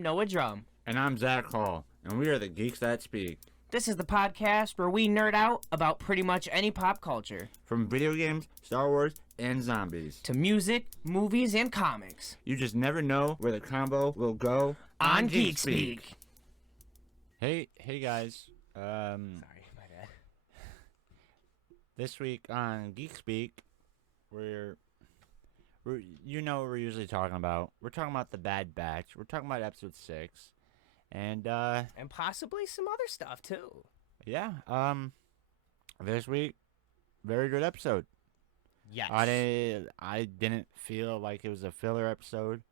I'm Noah Drum. And I'm Zach Hall, and we are the Geeks That Speak. This is the podcast where we nerd out about pretty much any pop culture. From video games, Star Wars, and zombies. To music, movies, and comics. You just never know where the combo will go on GeeksspeaK. Hey guys. Sorry, my bad. This week on GeeksspeaK, we're you know what we're usually talking about. We're talking about The Bad Batch. We're talking about episode 6. And possibly some other stuff too. Yeah. This week, very good episode. Yes. I didn't feel like it was a filler episode.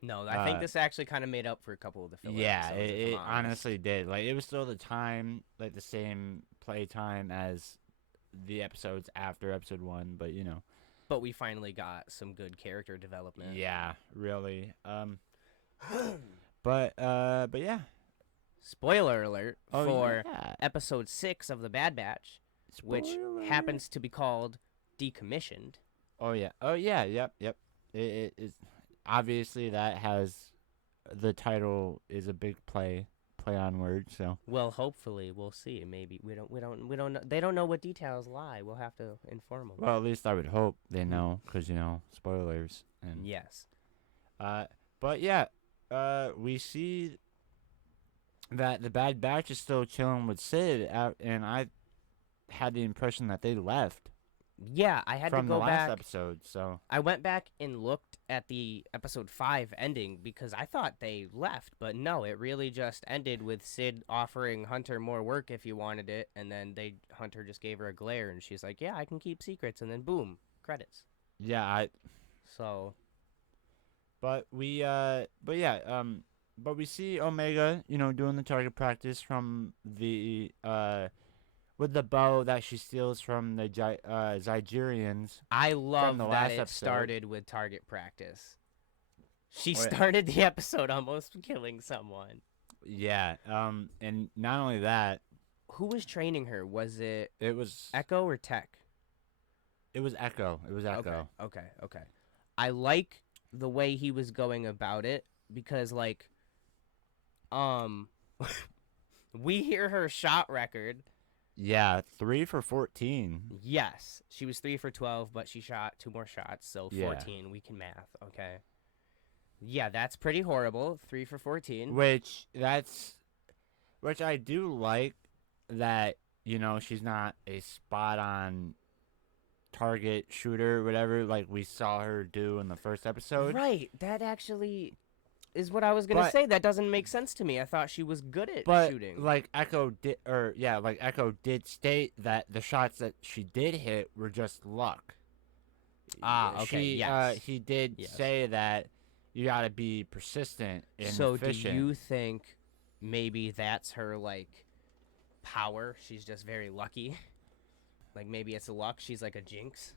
No, I think this actually kind of made up for a couple of the filler episodes. Yeah, it honestly did. Like, it was still the time, like the same play time as the episodes after episode 1, but you know. But we finally got some good character development. Yeah, really. But yeah. Spoiler alert for yeah. episode 6 of The Bad Batch, which happens to be called Decommissioned. Oh yeah, yep. It is obviously that has the title is a big play on words. So well, hopefully we'll see. Maybe we don't know. They don't know what details lie. We'll have to inform them. Well, at least I would hope they know, because spoilers. And yes. But yeah, we see that the Bad Batch is still chilling with Sid, and I had the impression that they left. Yeah, I had to go back. From the last episode, so. I went back and looked at the episode 5 ending because I thought they left, but no, it really just ended with Sid offering Hunter more work if he wanted it, and then Hunter just gave her a glare, and she's like, yeah, I can keep secrets, and then boom, credits. Yeah, So. But we see Omega, doing the target practice from the, with the bow that she steals from the Zygerians. I love the that last it episode. started with target practice. She started the episode almost killing someone. Yeah, and not only that. Who was training her? Was it? It was Echo or Tech? It was Echo. Okay. I like the way he was going about it because, like, we hear her shot record. Yeah, 3 for 14. Yes, she was 3 for 12, but she shot 2 more shots, so 14. Yeah. We can math, okay? Yeah, that's pretty horrible. 3 for 14. Which I do like that. She's not a spot on target shooter, whatever, like we saw her do in the first episode. Right. That actually is what I was gonna say. That doesn't make sense to me. I thought she was good at shooting. Like Echo did state that the shots that she did hit were just luck. Okay. He did say that you gotta be persistent and efficient. Do you think maybe that's her, like, power? She's just very lucky. Like, maybe it's luck. She's like a jinx.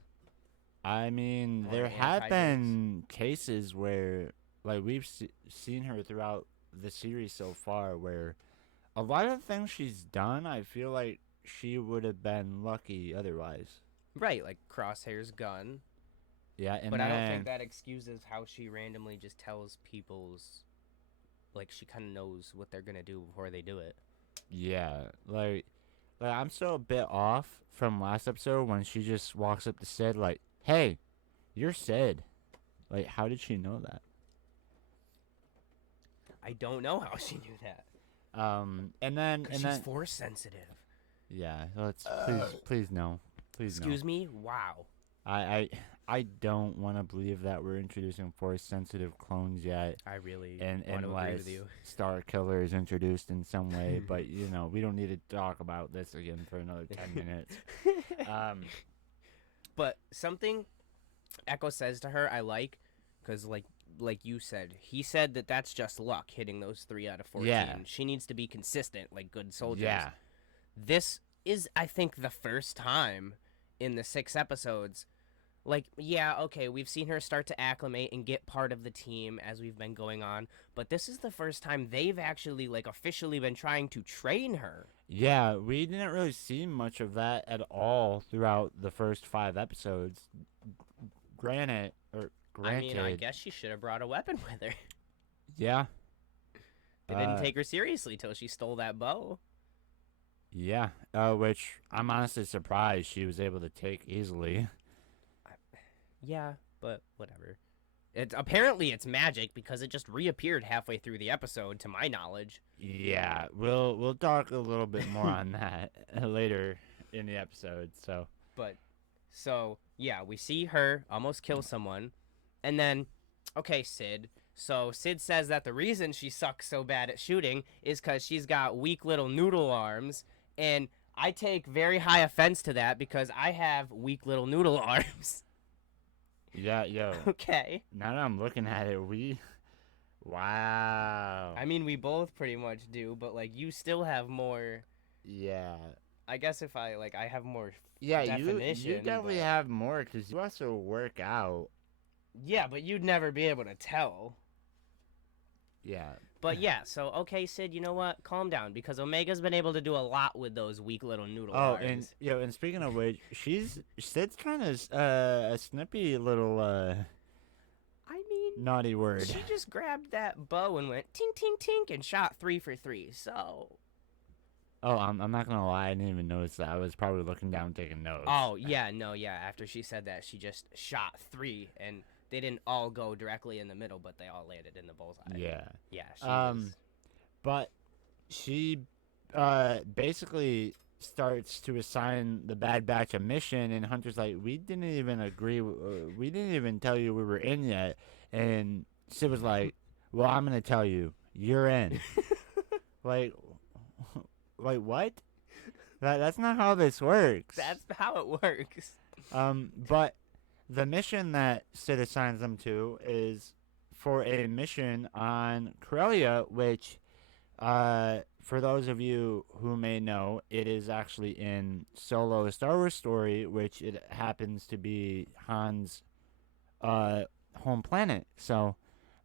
I mean, there have been cases where, like, we've seen her throughout the series so far, where a lot of things she's done, I feel like she would have been lucky otherwise. Right, like Crosshair's gun. Yeah, but I don't think that excuses how she randomly just tells people's, like, she kind of knows what they're gonna do before they do it. Yeah, like I'm still a bit off from last episode when she just walks up to Sid like, "Hey, you're Sid." Like, how did she know that? I don't know how she knew that. And then she's force sensitive. Yeah, let's please no. Excuse me? Wow. I don't want to believe that we're introducing force-sensitive clones yet. I really want to agree with you. Star Killer is introduced in some way, but, we don't need to talk about this again for another 10 minutes. But something Echo says to her I like, because, like you said, he said that that's just luck, hitting those 3 out of 14. Yeah. She needs to be consistent, like good soldiers. Yeah. This is, I think, the first time in the 6 episodes. Like, yeah, okay, we've seen her start to acclimate and get part of the team as we've been going on, but this is the first time they've actually, like, officially been trying to train her. Yeah, we didn't really see much of that at all throughout the first 5 episodes. Granted, I mean, I guess she should have brought a weapon with her. Yeah. They didn't take her seriously till she stole that bow. Yeah, which I'm honestly surprised she was able to take easily. Yeah, but whatever. Apparently it's magic because it just reappeared halfway through the episode, to my knowledge. Yeah, we'll talk a little bit more on that later in the episode. So yeah, we see her almost kill someone, and then, okay, Sid. So Sid says that the reason she sucks so bad at shooting is because she's got weak little noodle arms, and I take very high offense to that because I have weak little noodle arms. Yeah, yo. Okay. Now that I'm looking at it, wow. I mean, we both pretty much do, but like you still have more. Yeah. I guess if I have more Yeah, definition. you definitely have more because you also work out. Yeah, but you'd never be able to tell. Yeah. But yeah, so okay, Sid, you know what? Calm down because Omega's been able to do a lot with those weak little noodle arms. And speaking of which, Sid's kind of a snippy little I mean, naughty word. She just grabbed that bow and went tink tink tink and shot 3 for 3. So. Oh, I'm not gonna lie, I didn't even notice that. I was probably looking down taking notes. Oh yeah, no, yeah. After she said that, she just shot 3 and. They didn't all go directly in the middle, but they all landed in the bullseye. Yeah. Yeah. She was... But she basically starts to assign the Bad Batch a mission, and Hunter's like, we didn't even agree. We didn't even tell you we were in yet. And Sid was like, well, I'm going to tell you. You're in. like, what? That's not how this works. That's how it works. But... the mission that Sid assigns them to is for a mission on Corellia, which, for those of you who may know, it is actually in Solo: A Star Wars Story, which it happens to be Han's home planet. So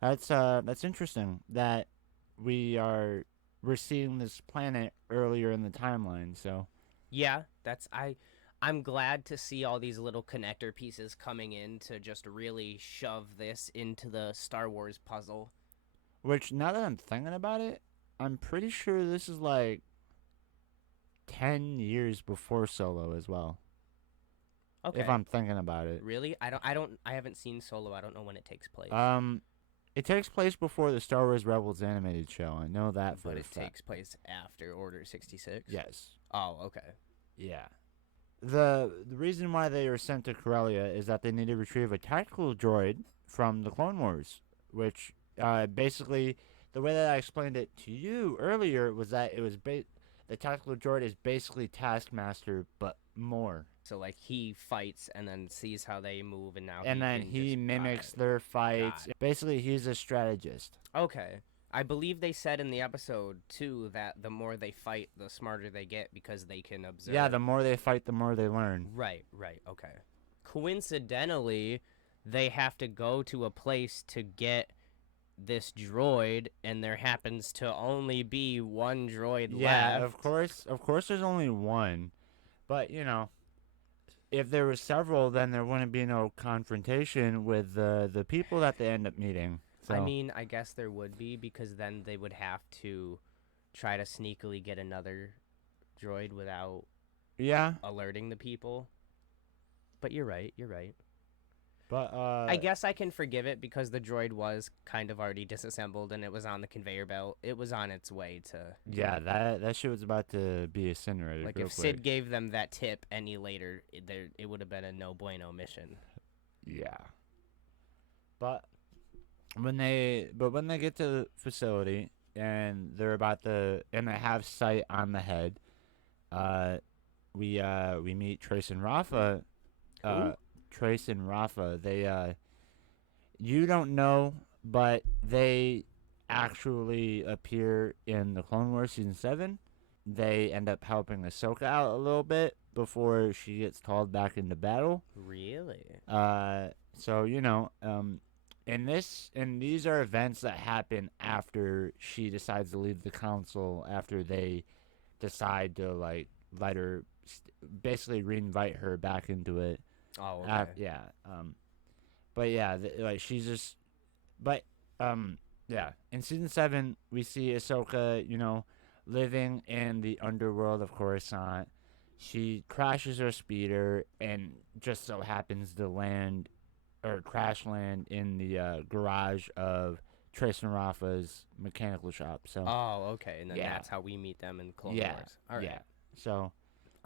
that's interesting that we're seeing this planet earlier in the timeline. So yeah, I'm glad to see all these little connector pieces coming in to just really shove this into the Star Wars puzzle. Which, now that I'm thinking about it, I'm pretty sure this is like 10 years before Solo as well. Okay. If I'm thinking about it. Really? I haven't seen Solo. I don't know when it takes place. It takes place before the Star Wars Rebels animated show. I know that for a fact. But it takes place after Order 66? Yes. Oh, okay. Yeah. The reason why they were sent to Corellia is that they need to retrieve a tactical droid from the Clone Wars, which basically, the way that I explained it to you earlier was that it was the tactical droid is basically Taskmaster, but more. So like he fights and then sees how they move, and now he mimics their fights. Basically, he's a strategist. Okay. I believe they said in the episode, too, that the more they fight, the smarter they get because they can observe. Yeah, the more they fight, the more they learn. Right, okay. Coincidentally, they have to go to a place to get this droid, and there happens to only be one droid left. Yeah, of course there's only one. But, if there were several, then there wouldn't be no confrontation with the people that they end up meeting. So. I mean, I guess there would be, because then they would have to try to sneakily get another droid without alerting the people. But you're right. But I guess I can forgive it because the droid was kind of already disassembled and it was on the conveyor belt. It was on its way to... Yeah, that shit was about to be incinerated. Like, if Sid gave them that tip any later, it would have been a no bueno mission. Yeah. But... When they get to the facility and they're and they have sight on the head, we meet Trace and Rafa. Trace and Rafa, they you don't know, but they actually appear in the Clone Wars season 7. They end up helping Ahsoka out a little bit before she gets called back into battle. Really? So And these are events that happen after she decides to leave the council, after they decide to let her basically re-invite her back into it. Oh, okay. But yeah, she's just. But Yeah. In season 7, we see Ahsoka, living in the underworld of Coruscant. She crashes her speeder and just so happens to land or crash land in the garage of Tristan Rafa's mechanical shop. So, Oh, okay. And then yeah. that's how we meet them in Clone Yeah. Wars. All right. Yeah. So,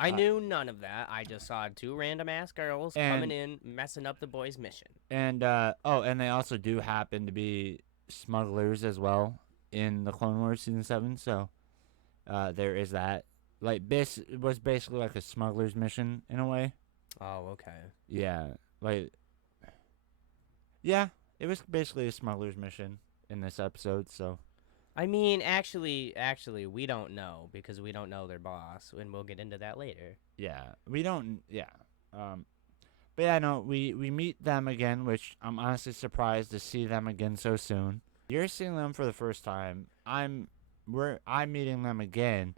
I knew none of that. I just saw two random ass girls coming in, messing up the boys' mission. And and they also do happen to be smugglers as well in the Clone Wars season 7. So, there is that. Like this was basically like a smuggler's mission in a way. Oh, okay. Yeah, like yeah, it was basically a smuggler's mission in this episode. So, I mean, actually, we don't know because we don't know their boss, and we'll get into that later. yeah, we don't. Yeah, but yeah, no, we meet them again, which I'm honestly surprised to see them again so soon. You're seeing them for the first time. I'm meeting them again.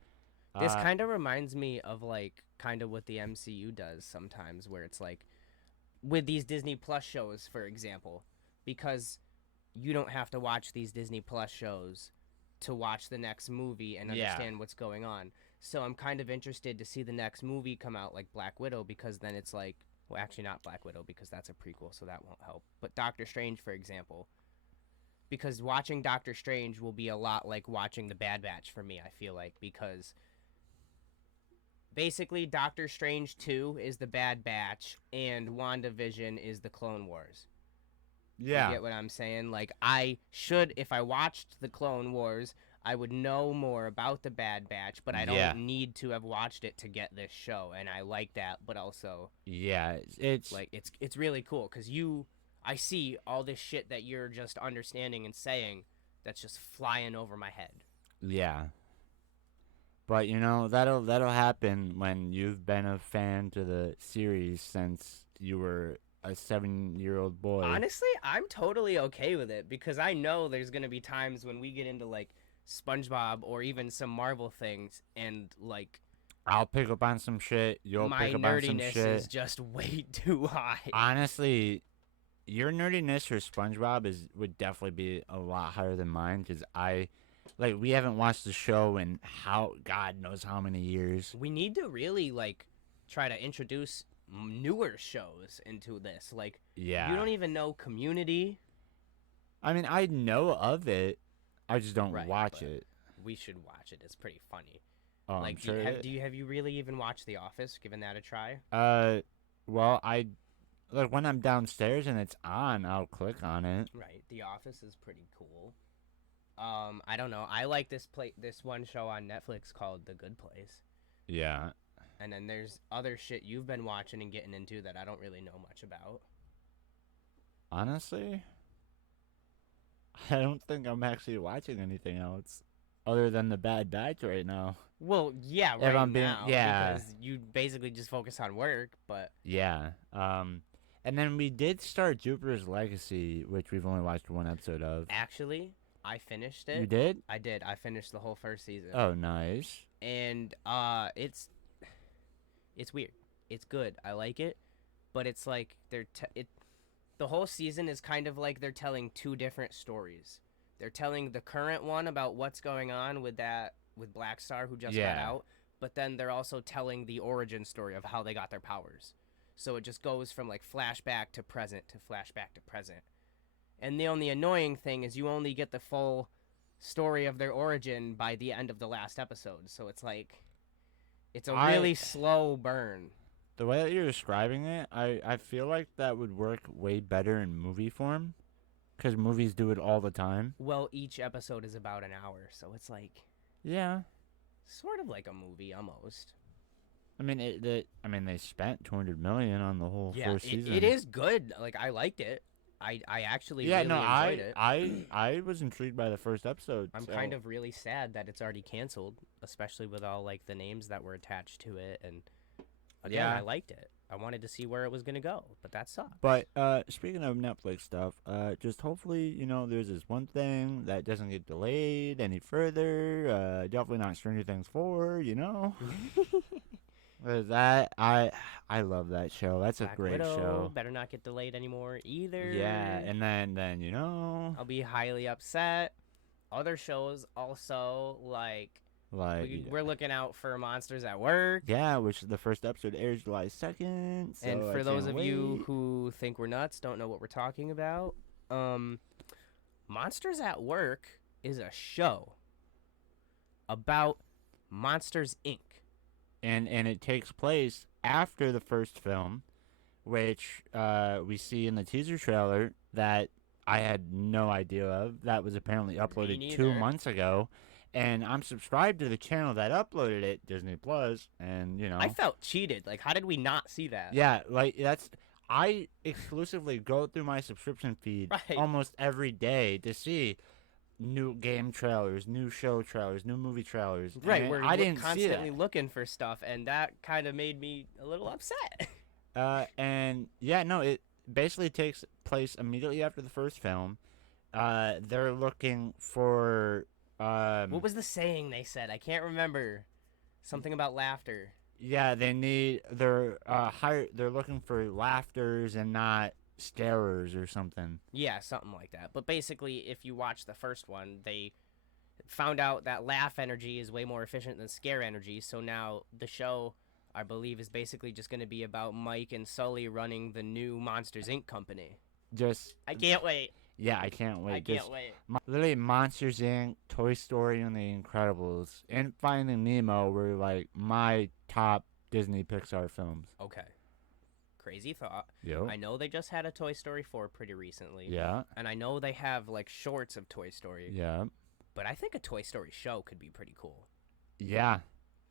This kind of reminds me of like kind of what the MCU does sometimes, where it's like with these Disney Plus shows, for example, because you don't have to watch these Disney Plus shows to watch the next movie and understand what's going on. So I'm kind of interested to see the next movie come out, like Black Widow, because then it's like, well, actually not Black Widow because that's a prequel, so that won't help. But Doctor Strange, for example, because watching Doctor Strange will be a lot like watching The Bad Batch for me, I feel like, because basically Doctor Strange 2 is The Bad Batch and WandaVision is the Clone Wars. Yeah. You get what I'm saying? Like, I should, if I watched the Clone Wars, I would know more about the Bad Batch, but I don't need to have watched it to get this show, and I like that, but also... Yeah, it's... Like, it's really cool, because I see all this shit that you're just understanding and saying that's just flying over my head. Yeah. But, that'll happen when you've been a fan to the series since you were a 7-year-old boy. Honestly, I'm totally okay with it because I know there's going to be times when we get into, like, SpongeBob or even some Marvel things and, like... I'll pick up on some shit. You'll pick up on some shit. My nerdiness is just way too high. Honestly, your nerdiness for SpongeBob would definitely be a lot higher than mine because we haven't watched the show in God knows how many years. We need to really, like, try to introduce newer shows into this. Like, you don't even know Community. I mean, I know of it. I just don't watch it. We should watch it. It's pretty funny. Oh, like, I'm sure have you really even watched The Office? Given that a try? Well, when I'm downstairs and it's on, I'll click on it. Right. The Office is pretty cool. I don't know. I like this one show on Netflix called The Good Place. Yeah. And then there's other shit you've been watching and getting into that I don't really know much about. Honestly, I don't think I'm actually watching anything else other than The Bad Batch right now. Well, yeah, right now. Because you basically just focus on work, but... Yeah. And then we did start Jupiter's Legacy, which we've only watched one episode of. Actually, I finished it. You did? I did. I finished the whole first season. Oh, nice. And it's weird. It's good. I like it, but it's like the whole season is kind of like they're telling two different stories. They're telling the current one about what's going on with Black Star who just got out, but then they're also telling the origin story of how they got their powers. So it just goes from like flashback to present to flashback to present. And the only annoying thing is you only get the full story of their origin by the end of the last episode. So it's like, it's a really slow burn. The way that you're describing it, I feel like that would work way better in movie form. Because movies do it all the time. Well, each episode is about an hour, so it's like... Yeah. Sort of like a movie, almost. I mean, they spent $200 million on the whole first season. It is good. Like, I liked it. I actually really enjoyed it. I was intrigued by the first episode. I'm kind of really sad that it's already canceled, especially with all, like, the names that were attached to it. And, again, I liked it. I wanted to see where it was going to go, but that sucked. But speaking of Netflix stuff, just hopefully, there's this one thing that doesn't get delayed any further. Definitely not Stranger Things 4, That I love that show. That's a Black great Widow show. better not get delayed anymore Yeah, either. and then you know, I'll be highly upset. Other shows also like we're looking out for Monsters at Work. yeah, which the first episode airs July 2nd, And so I for those can't of you wait. who think we're nuts, don't know what we're talking about, um, Monsters at Work is a show about Monsters Inc. And it takes place after the first film, which we see in the teaser trailer that I had no idea of. That was apparently uploaded 2 months ago, and I'm subscribed to the channel that uploaded it, Disney Plus, and you know. I felt cheated. Like, how did we not see that? Yeah, like that's. I exclusively go through my subscription feed almost every day to see new game trailers, new show trailers, new movie trailers. Right, we're I didn't constantly see that. looking for stuff, and that kind of made me a little upset. And yeah, no, it basically takes place immediately after the first film. They're looking for What was the saying they said? I can't remember. Something about laughter. Yeah, they're looking for laughters and not starers or something. Yeah, something like that. But basically, if you watch the first one, they found out that laugh energy is way more efficient than scare energy. So now the show, I believe, is basically just going to be about Mike and Sully running the new Monsters Inc. company. I can't wait. Yeah, I can't wait. I can't wait. Literally, Monsters Inc., Toy Story, and The Incredibles, and Finding Nemo were like my top Disney Pixar films. Okay. Crazy thought. Yep. I know they just had a Toy Story 4 pretty recently. Yeah. And I know they have like shorts of Toy Story. Yeah. But I think a Toy Story show could be pretty cool. Yeah.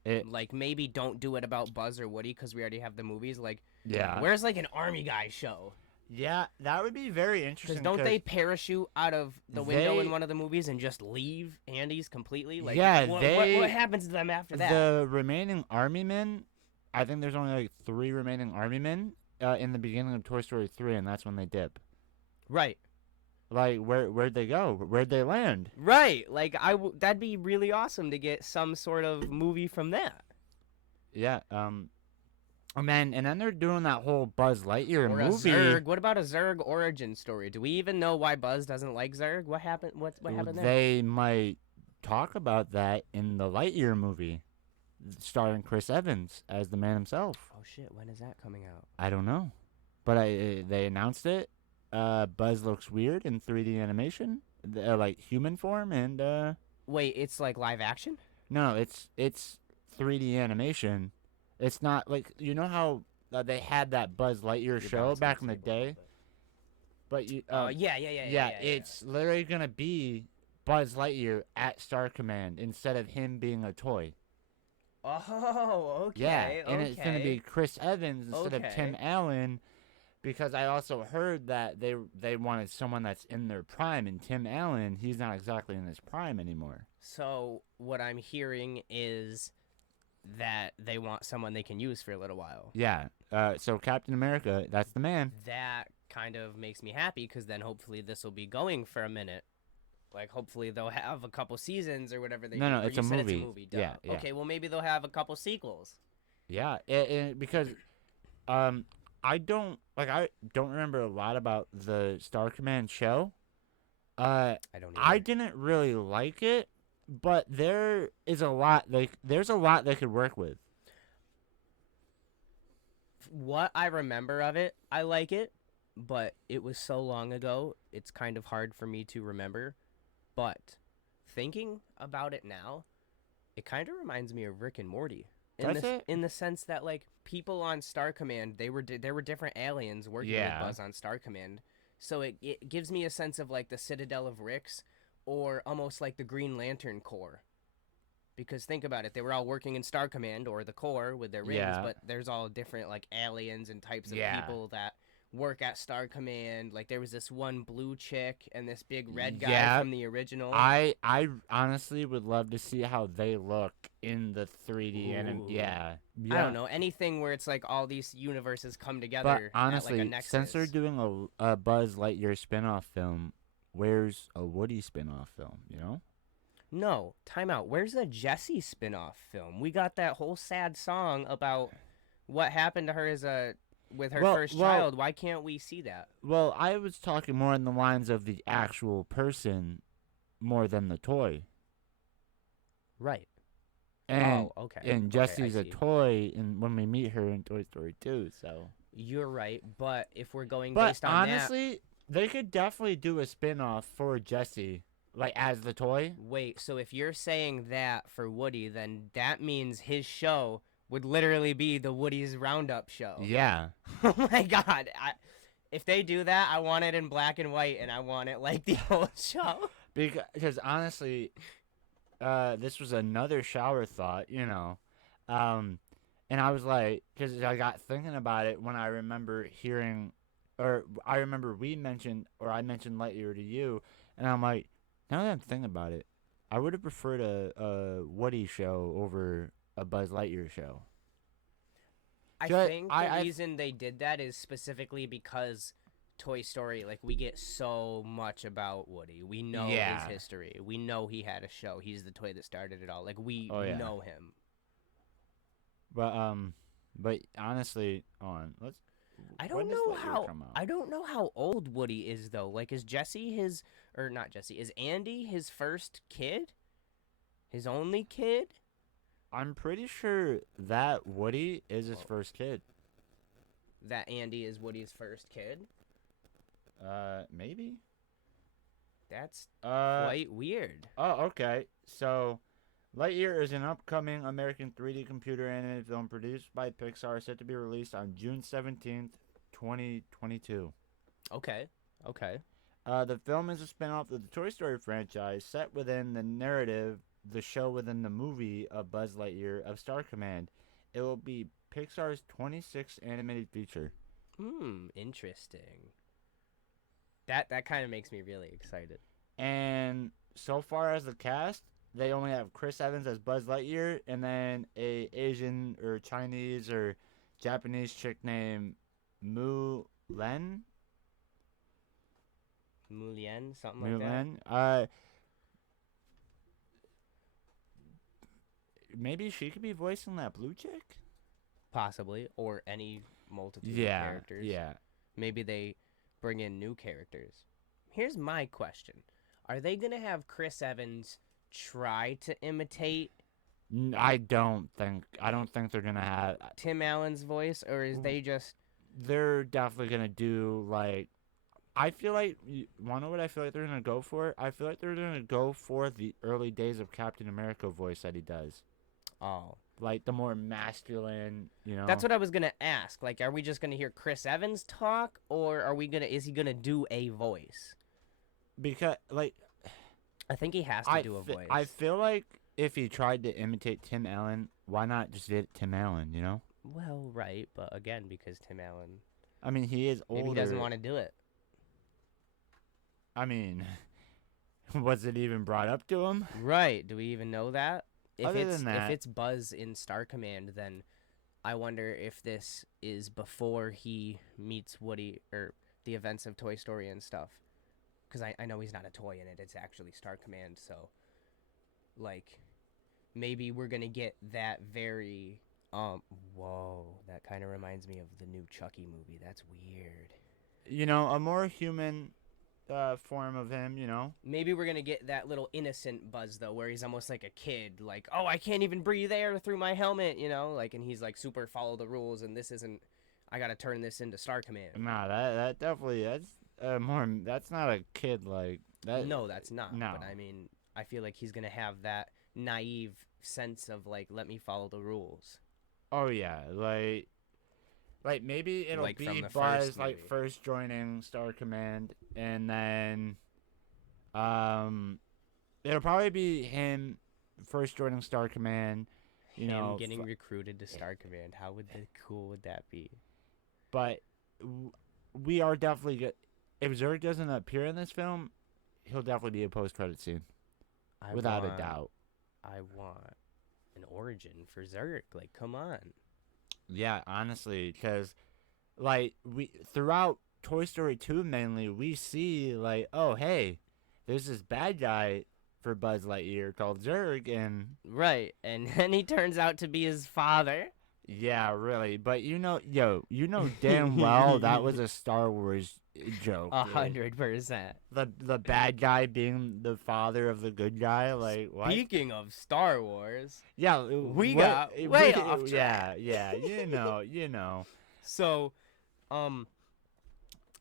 Like, maybe don't do it about Buzz or Woody because we already have the movies. Like, yeah. Where's like an Army Guy show? Yeah, that would be very interesting. Because don't they parachute out of the window in one of the movies and just leave Andes completely? Like, yeah, what happens to them after that? The remaining Army men, I think there's only like 3 remaining Army men in the beginning of Toy Story 3, and that's when they dip. Right. Like, where'd they go? Where'd they land? Right. Like, that'd be really awesome to get some sort of movie from that. Yeah. And then they're doing that whole Buzz Lightyear movie. A Zurg. What about a Zurg origin story? Do we even know why Buzz doesn't like Zurg? What happened? What happened there? They might talk about that in the Lightyear movie, starring Chris Evans as the man himself. Oh shit! When is that coming out? I don't know, but they announced it. Buzz looks weird in 3D animation, like human form, and wait, it's like live action? No, it's 3D animation. It's not like, you know how they had that Buzz Lightyear show back in the day, but yeah. It's literally gonna be Buzz Lightyear at Star Command instead of him being a toy. Oh, okay. Yeah, and it's gonna be Chris Evans instead of Tim Allen, because I also heard that they wanted someone that's in their prime, and Tim Allen, he's not exactly in his prime anymore. So what I'm hearing is that they want someone they can use for a little while. Yeah. So Captain America, that's the man. That kind of makes me happy because then hopefully this will be going for a minute. Like, hopefully they'll have a couple seasons or whatever they do. No, it's a movie. It's a movie. Duh. Yeah. Okay, well, maybe they'll have a couple sequels. Yeah, because I don't remember a lot about the Star Command show. I don't either. I didn't really like it, but there's a lot they could work with. What I remember of it, I like it, but it was so long ago, it's kind of hard for me to remember. But thinking about it now, it kind of reminds me of Rick and Morty. In the sense that, like, people on Star Command, there were different aliens working with Buzz on Star Command. So it gives me a sense of, like, the Citadel of Ricks, or almost like the Green Lantern Corps. Because think about it, they were all working in Star Command, or the Corps, with their rings, but there's all different, like, aliens and types of people that work at Star Command. Like, there was this one blue chick and this big red guy from the original. I honestly would love to see how they look in the 3D I don't know, anything where it's like all these universes come together. But honestly, at like a nexus. since they're doing a Buzz Lightyear spin-off film, where's a Woody spin-off film, you know? No, time out. Where's a Jessie spin-off film? We got that whole sad song about What happened to her with her Well, first well, child? Why can't we see that? well. I was talking more in the lines of the actual person more than the toy. Right. And Oh, okay. and Okay, I Jessie's a see. toy, and when we meet her in Toy Story 2, so. You're right, but if we're going But based on that, honestly, they could definitely do a spin-off for Jessie, like as the toy. wait, so if you're saying that for Woody, then that means his show would literally be the Woody's Roundup show. Yeah, Oh my god. If they do that, I want it in black and white and I want it like the old show. because honestly, this was another shower thought, um, and I was like, because I got thinking about it when I remember hearing, or I remember we mentioned, or I mentioned Lightyear to you, and I'm like, now that I'm thinking about it, I would have preferred a Woody show over a Buzz Lightyear show. I So think the reason they did that is specifically because Toy Story, like, we get so much about Woody. We know his history. We know he had a show. He's the toy that started it all. Like, we know him. But honestly, I when don't does know Lightyear come out? I don't know how old Woody is though. Like, is Jesse his, or not Jesse? Is Andy his first kid? His only kid? I'm pretty sure that Woody is his first kid. That Andy is Woody's first kid? Maybe. That's quite weird. Oh, okay. So, Lightyear is an upcoming American 3D computer animated film produced by Pixar, set to be released on June 17th, 2022. Okay. The film is a spin-off of the Toy Story franchise, set within the narrative, the show within the movie of Buzz Lightyear of Star Command. It will be Pixar's 26th animated feature. Interesting. That kind of makes me really excited. And so far as the cast, they only have Chris Evans as Buzz Lightyear, and then a Asian or Chinese or Japanese chick named Mulien, something like that. Maybe she could be voicing that blue chick. Possibly, or any multitude of characters. Yeah. Maybe they bring in new characters. Here's my question: are they gonna have Chris Evans try to imitate? I don't think they're gonna have Tim Allen's voice, or is they just? They're definitely gonna do like. I feel like wanna know what I feel like they're gonna go for? I feel like they're gonna go for the early days of Captain America voice that he does. Oh. Like the more masculine, That's what I was gonna ask. Like, are we just gonna hear Chris Evans talk, or is he gonna do a voice? Because I think he has to do a voice. I feel like if he tried to imitate Tim Allen, why not just get Tim Allen? Well, right, but again, because Tim Allen. I mean, he is older. Maybe he doesn't want to do it. I mean, was it even brought up to him? Right. Do we even know that? If if it's Buzz in Star Command, then I wonder if this is before he meets Woody or the events of Toy Story and stuff. Because I know he's not a toy in it. It's actually Star Command. So, like, maybe we're going to get that very... whoa. That kind of reminds me of the new Chucky movie. That's weird. A more human... form of him, Maybe we're gonna get that little innocent Buzz though, where he's almost like a kid, like, oh, I can't even breathe air through my helmet, like, and he's like super follow the rules, and this isn't. I gotta turn this into Star Command. Nah, that definitely more. That's not a kid like that. No, that's not. No, but I mean, I feel like he's gonna have that naive sense of like, let me follow the rules. Oh yeah, like maybe it'll like be Buzz first joining Star Command, and then it'll probably be him first joining Star Command. Him getting recruited to Star Command. How cool would that be? But we are definitely good. If Zurg doesn't appear in this film, he'll definitely be a post-credit scene, without a doubt. I want an origin for Zurg. Like, come on. Yeah, honestly, because we throughout Toy Story 2 mainly, we see like, oh hey, there's this bad guy for Buzz Lightyear called Zurg, and right, and then he turns out to be his father. Yeah, really. But you know, damn well that was a Star Wars joke, dude. 100%. The bad guy being the father of the good guy, like what? Speaking of Star Wars, Yeah, we what? got way off Yeah, track. yeah. You know. So, um,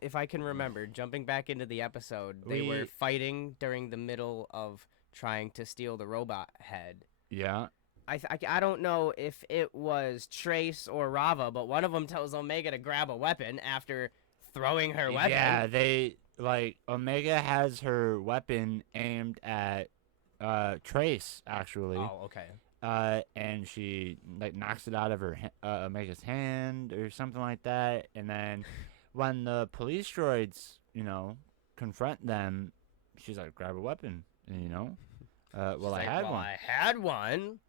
if I can remember, jumping back into the episode, they were We fighting during the middle of trying to steal the robot head. yeah. I don't know if it was Trace or Rava, but one of them tells Omega to grab a weapon after throwing her weapon. Yeah, they like Omega has her weapon aimed at Trace actually. Oh, okay. And she like knocks it out of her Omega's hand or something like that, and then when the police droids, confront them, she's like, "Grab a weapon," and, She's well, I like, had well, one. I had one.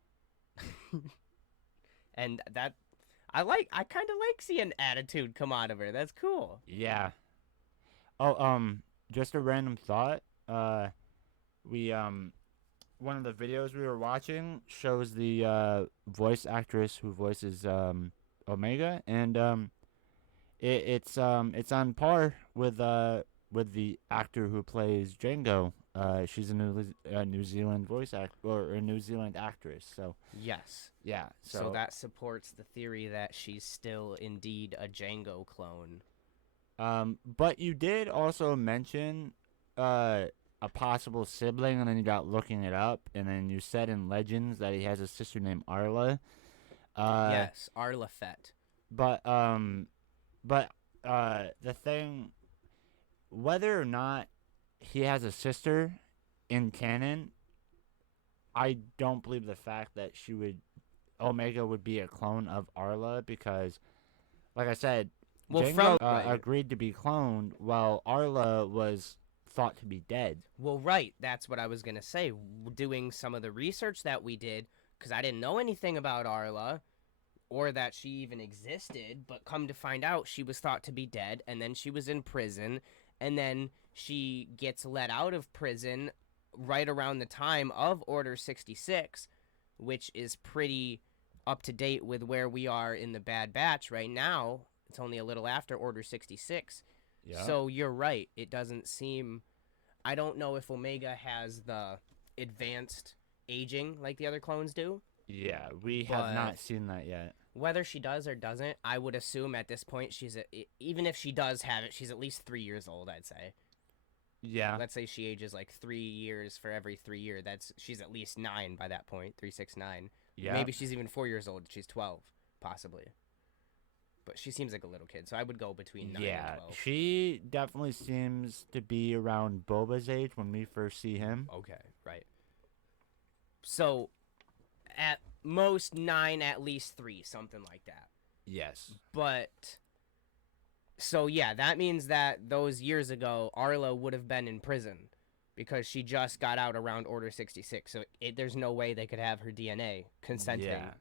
And that I kind of like seeing attitude come out of her. That's cool. Yeah. Oh, just a random thought. We one of the videos we were watching shows the voice actress who voices Omega, and it's on par with the actor who plays Django. She's a New Zealand voice act or a New Zealand actress. So Yes. yeah, So that supports the theory that she's still indeed a Django clone. but you did also mention a possible sibling, and then you got looking it up, and then you said in Legends that he has a sister named Arla. Yes, Arla Fett. But the thing, whether or not he has a sister in canon, I don't believe the fact that Omega would be a clone of Arla, because, like I said, Well, Jango agreed to be cloned while Arla was thought to be dead. Well, right. That's what I was going to say. Doing some of the research that we did, because I didn't know anything about Arla or that she even existed, but come to find out she was thought to be dead, and then she was in prison, and then she gets let out of prison right around the time of Order 66, which is pretty up to date with where we are in the Bad Batch right now. It's only a little after Order 66. Yeah. So you're right. It doesn't seem... I don't know if Omega has the advanced aging like the other clones do. Yeah, we have not seen that yet. Whether she does or doesn't, I would assume at this point even if she does have it, she's at least 3 years old, I'd say. Yeah. Let's say she ages like 3 years for every 3 years. She's at least 9 by that point, 369. Yeah. Maybe she's even 4 years old. She's 12, possibly. But she seems like a little kid, so I would go between 9 and 12. Yeah, she definitely seems to be around Boba's age when we first see him. Okay, right. So, at most 9, at least 3, something like that. Yes. But, so yeah, that means that those years ago, Arla would have been in prison because she just got out around Order 66. So there's no way they could have her DNA consenting. Yeah.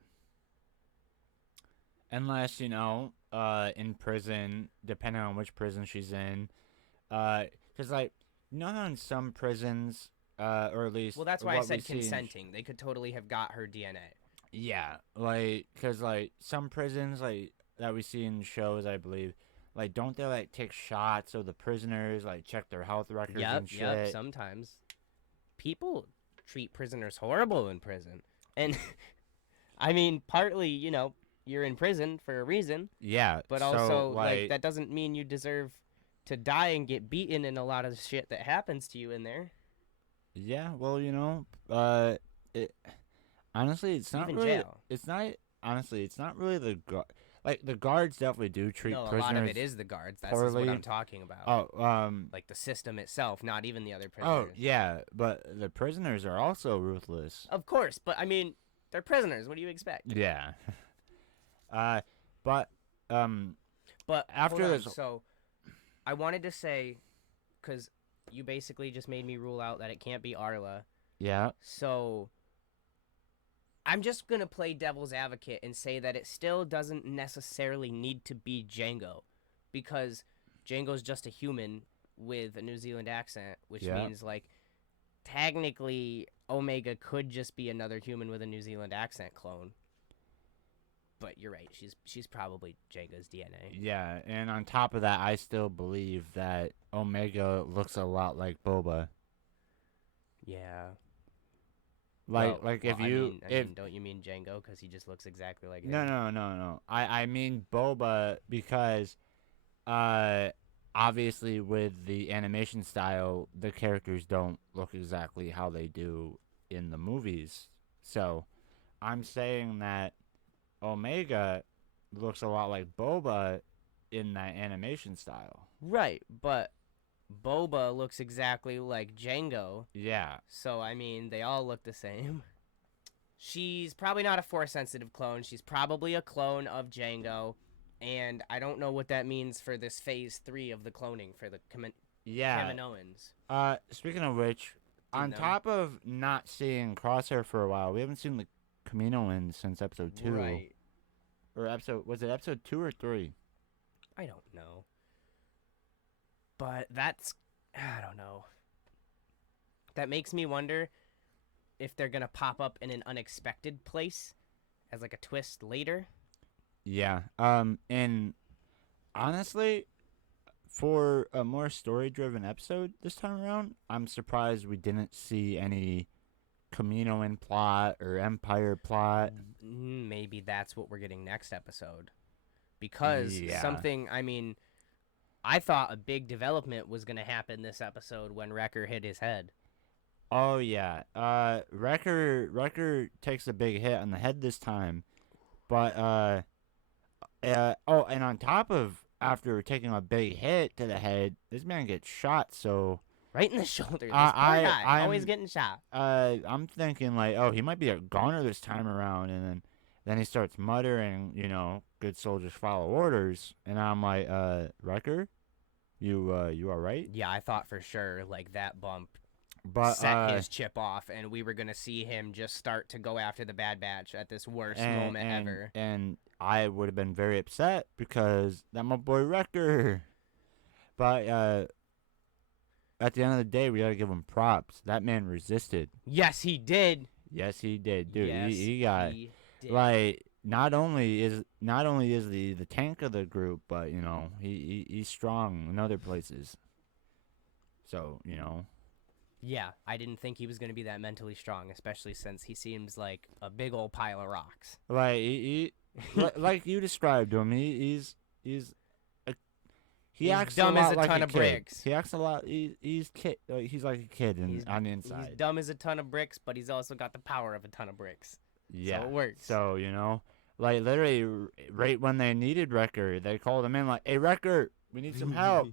Unless, in prison, depending on which prison she's in. Because, how in some prisons, or at least... Well, that's why I said consenting. They could totally have got her DNA. Yeah, because, some prisons, that we see in shows, I believe, don't they, take shots of the prisoners, check their health records and shit? Yep, sometimes. People treat prisoners horrible in prison. And, I mean, partly, you're in prison for a reason. Yeah. But also, that doesn't mean you deserve to die and get beaten in a lot of shit that happens to you in there. Yeah, well, honestly, it's not even really... jail. It's not really the... the guards definitely do treat prisoners... a lot of it is the guards. That's poorly. what I'm talking about. Oh, like the system itself, not even the other prisoners. Oh, yeah, but the prisoners are also ruthless. Of course, but, I mean, they're prisoners. What do you expect? Yeah. But after this... So, I wanted to say, because you basically just made me rule out that it can't be Arla. Yeah. So, I'm just going to play devil's advocate and say that it still doesn't necessarily need to be Django, because Django's just a human with a New Zealand accent, which means, technically, Omega could just be another human with a New Zealand accent clone. but you're right. She's probably Jango's DNA. Yeah, and on top of that, I still believe that Omega looks a lot like Boba. Yeah. Like if you I if mean, don't you mean Jango? Because he just looks exactly like him. no. I mean Boba because obviously with the animation style, the characters don't look exactly how they do in the movies. So I'm saying that Omega looks a lot like Boba in that animation style. Right, but Boba looks exactly like Jango. Yeah. So, I mean, they all look the same. She's probably not a Force-sensitive clone. She's probably a clone of Jango. And I don't know what that means for this Phase 3 of the cloning for the Kaminoans. Speaking of which, on know. top of not seeing Crosshair for a while, we haven't seen the Kaminoans since episode 2. Right. Or was it episode 2 or 3? I don't know. But I don't know. That makes me wonder if they're going to pop up in an unexpected place as like a twist later. Yeah. And honestly, for a more story-driven episode this time around, I'm surprised we didn't see any Kaminoan plot or Empire plot. Maybe that's what we're getting next episode. Because I thought a big development was going to happen this episode when Wrecker hit his head. Oh, yeah. Wrecker takes a big hit on the head this time. But, and on top of after taking a big hit to the head, this man gets shot, so... Right in the shoulder. This poor guy, always getting shot. I'm thinking, like, oh, he might be a goner this time around, and then he starts muttering, good soldiers follow orders, and I'm like, Wrecker? You all right? Yeah, I thought for sure, like, that bump but set his chip off, and we were going to see him just start to go after the Bad Batch at this worst moment ever. And I would have been very upset because that's my boy Wrecker. But at the end of the day, we got to give him props. That man resisted. Yes, he did. Yes, he did. Dude, yes, he got... He did. Like, not only is the tank of the group, but, he's strong in other places. So, Yeah, I didn't think he was going to be that mentally strong, especially since he seems like a big old pile of rocks. Like like you described him, he's acts dumb a lot as a like ton a of kid. bricks. He acts a lot. He's like a kid on the inside. He's dumb as a ton of bricks, but he's also got the power of a ton of bricks. Yeah, so it works. So like literally, right when they needed Wrecker, they called him in like, "Hey, Wrecker, we need some help."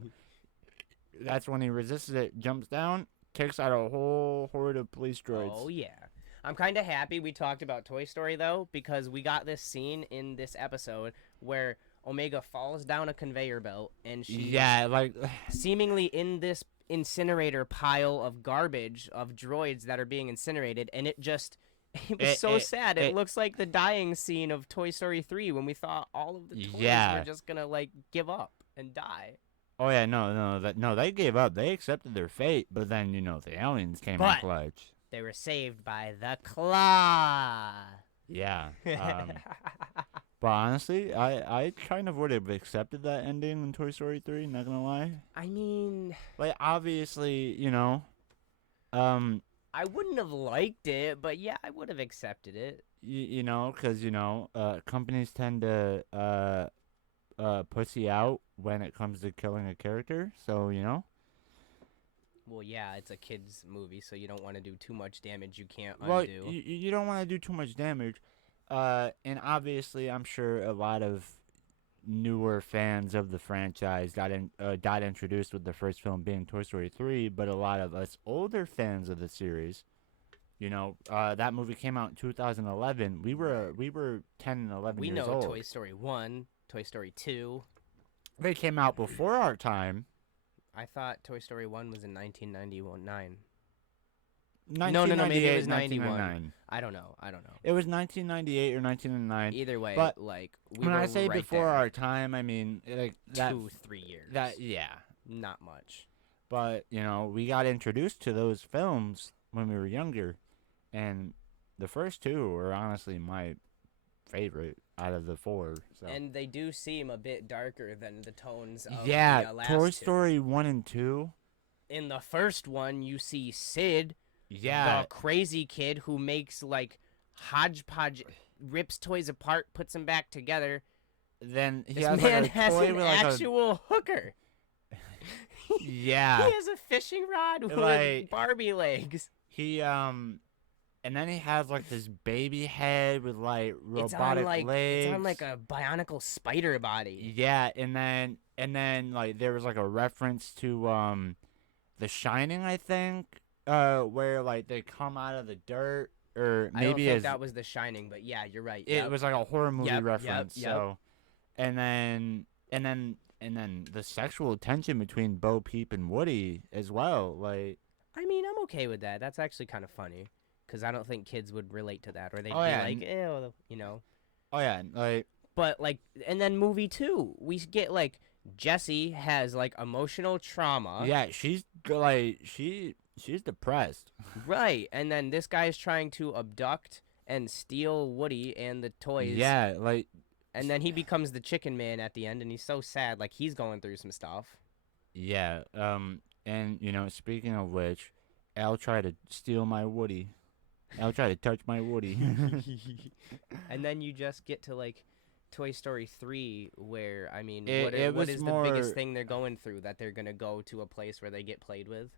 That's when he resisted it, jumps down, takes out a whole horde of police droids. Oh, yeah. I'm kind of happy we talked about Toy Story, though, because we got this scene in this episode where Omega falls down a conveyor belt, and she's seemingly in this incinerator pile of garbage of droids that are being incinerated, and it was so sad. It looks like the dying scene of Toy Story 3 when we thought all of the toys were just going to, like, give up and die. Oh yeah, no, they gave up. They accepted their fate, but then the aliens came in clutch. They were saved by the Claw. Yeah. But honestly, I kind of would have accepted that ending in Toy Story 3. Not gonna lie. I mean, like obviously, I wouldn't have liked it, but yeah, I would have accepted it. Because companies tend to pussy out when it comes to killing a character, so Well, yeah, it's a kid's movie, so you don't want to do too much damage you can't undo. Well, you don't want to do too much damage, and obviously I'm sure a lot of newer fans of the franchise got introduced with the first film being Toy Story 3, but a lot of us older fans of the series, that movie came out in 2011. We were 10 and 11 years old. We know Toy Story 1, Toy Story 2. They came out before our time. I thought Toy Story 1 was in 1999. No, maybe it was 91. I don't know. It was 1998 or 1999. Either way, but we when were I say right before there. our time, I mean like that 2-3 years. Yeah. Not much. But, we got introduced to those films when we were younger, and the first two were honestly my favorite out of the 4. So. And they do seem a bit darker than the tones of yeah, the last Toy 2. Story 1 and 2. In the first one, you see Sid, Yeah, the crazy kid who makes like hodgepodge, rips toys apart, puts them back together. then he This has man like a has toy an with like actual hooker. yeah, He has a fishing rod with Like- Barbie legs. he and then he has like this baby head with like It's robotic on like legs. it's on like a bionicle spider body. Yeah, and then like there was like a reference to The Shining, I think, where like they come out of the dirt, or I don't maybe think as that was The Shining, but yeah, you're right. it was like a horror movie Yep, reference. yep. So, and then the sexual tension between Bo Peep and Woody as well. Like, I mean, I'm okay with that. That's actually kind of funny because I don't think kids would relate to that, or they'd be yeah, like, ew, you know. oh yeah, like But like, and then movie 2, we get like Jessie has like emotional trauma. yeah, she's like she's depressed. Right, and then this guy's trying to abduct and steal Woody and the toys. Yeah, like And then he becomes the chicken man at the end, and he's so sad, like he's going through some stuff. yeah, and you know, speaking of which, Al tried to steal my Woody. Al tried to touch my Woody. And then you just get to like Toy Story 3, where I mean, It what was is the more- biggest thing they're going through? That they're gonna go to a place where they get played with.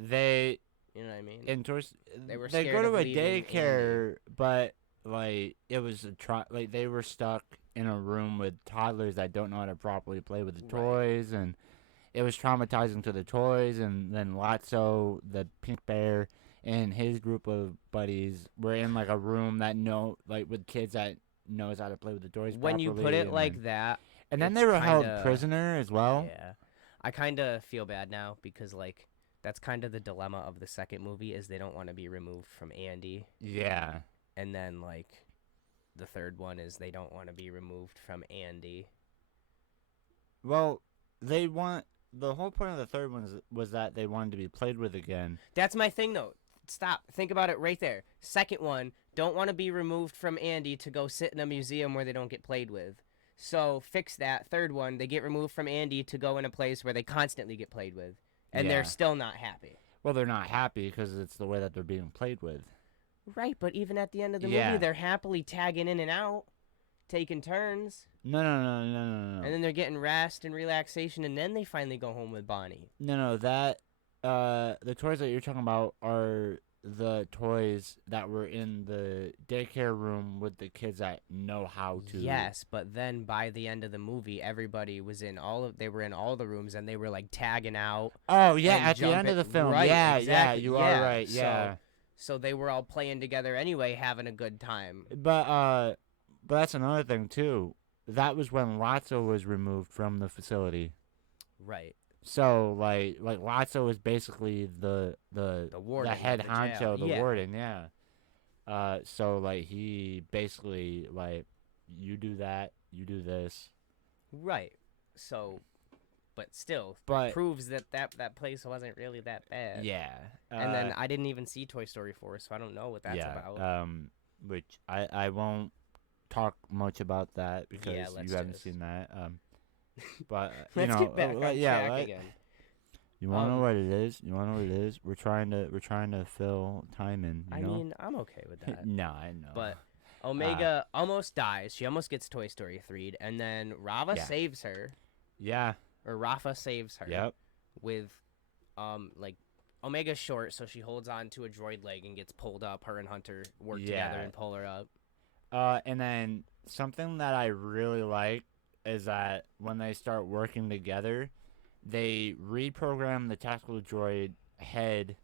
They You know what I mean? in Toy They were they scared go to of a leaving daycare, but like it was like they were stuck in a room with toddlers that don't know how to properly play with the Right. toys, and it was traumatizing to the toys. And then Lotso, the pink bear, and his group of buddies were in like a room that with kids that knows how to play with the toys When you put properly, it and like then, that, and then it's they were held kinda- prisoner as well. yeah, I kind of feel bad now because like that's kind of the dilemma of the second movie is they don't want to be removed from Andy, Yeah. and then like the third one is they don't want to be removed from Andy. Well, the whole point of the third one was that they wanted to be played with again. That's my thing though. Stop. Think about it right there. Second one, don't want to be removed from Andy to go sit in a museum where they don't get played with. So fix that. Third one, they get removed from Andy to go in a place where they constantly get played with. And Yeah. they're still not happy. Well, they're not happy because it's the way that they're being played with. Right, but even at the end of the Yeah. movie, they're happily tagging in and out, taking turns, No. and then they're getting rest and relaxation, and then they finally go home with Bonnie. No, that the toys that you're talking about are the toys that were in the daycare room with the kids that know how to. Yes, but then by the end of the movie, everybody was they were in all the rooms, and they were like tagging out. Oh yeah, and at the end of the jumping- film. right, yeah, exactly, you yeah. are right. Yeah. So they were all playing together anyway, having a good time. But that's another thing too. That was when Lotso was removed from the facility. Right. So like Lotso was basically the warden of head the jail. honcho, the Yeah. warden, yeah. So like he basically like you do that, you do this. Right. So, but still, But proves that place wasn't really that bad. yeah. And then I didn't even see Toy Story 4, so I don't know what that's about. Which I won't talk much about that because let's you haven't just- seen that. But you Let's know, get back on track like, again. you want to know what it is? You want to know what it is? We're trying to fill time in. You I know? mean, I'm okay with that. no, I know. But Omega almost dies. She almost gets Toy Story 3'd, and then Rava Yeah. saves her, yeah, or Rafa saves her. yep, With, like, Omega's short, so she holds on to a droid leg and gets pulled up. Her and Hunter work together Yeah. and pull her up. and then something that I really like is that when they start working together, they reprogram the tactical droid head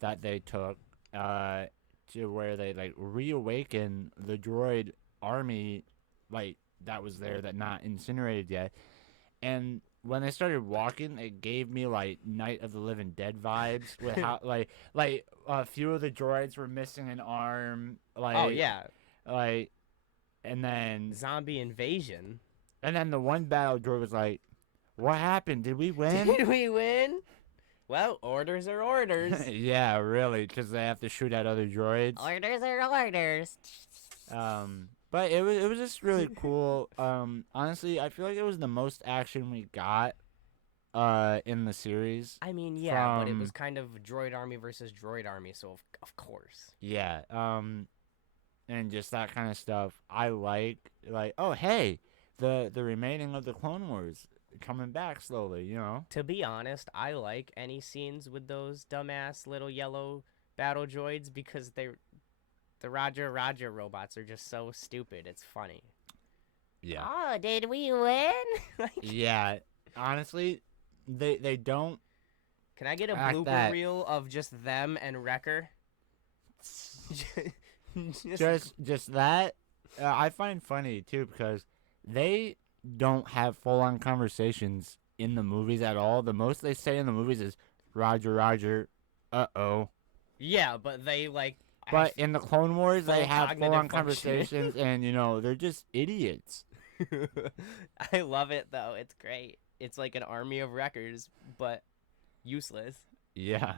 that they took to where they like reawaken the droid army like that was there that not incinerated yet. And when they started walking, it gave me like Night of the Living Dead vibes with how like a few of the droids were missing an arm. Like Oh, yeah. like and then Zombie invasion. the one battle droid was like, "What happened? Did we win?" Did we win? Well, orders are orders. Yeah, really, because they have to shoot at other droids. Orders are orders. But it was just really cool. Honestly, I feel like it was the most action we got in the series. I mean, yeah, but it was From kind of droid army versus droid army, so of course. yeah, and just that kind of stuff. I like oh hey, the remaining of the Clone Wars coming back slowly. You know. To be honest, I like any scenes with those dumbass little yellow battle droids because the Roger Roger robots are just so stupid. It's funny. Yeah. Oh, did we win? Yeah. Honestly, they don't Can I get a act blooper that reel of just them and Wrecker? just that. I find funny too because they don't have full on conversations in the movies at all. The most they say in the movies is Roger Roger, uh-oh. Yeah, but they But in the Clone Wars they full have full on cognitive functioning. conversations and they're just idiots. I love it though. It's great. It's like an army of wreckers, but useless. Yeah.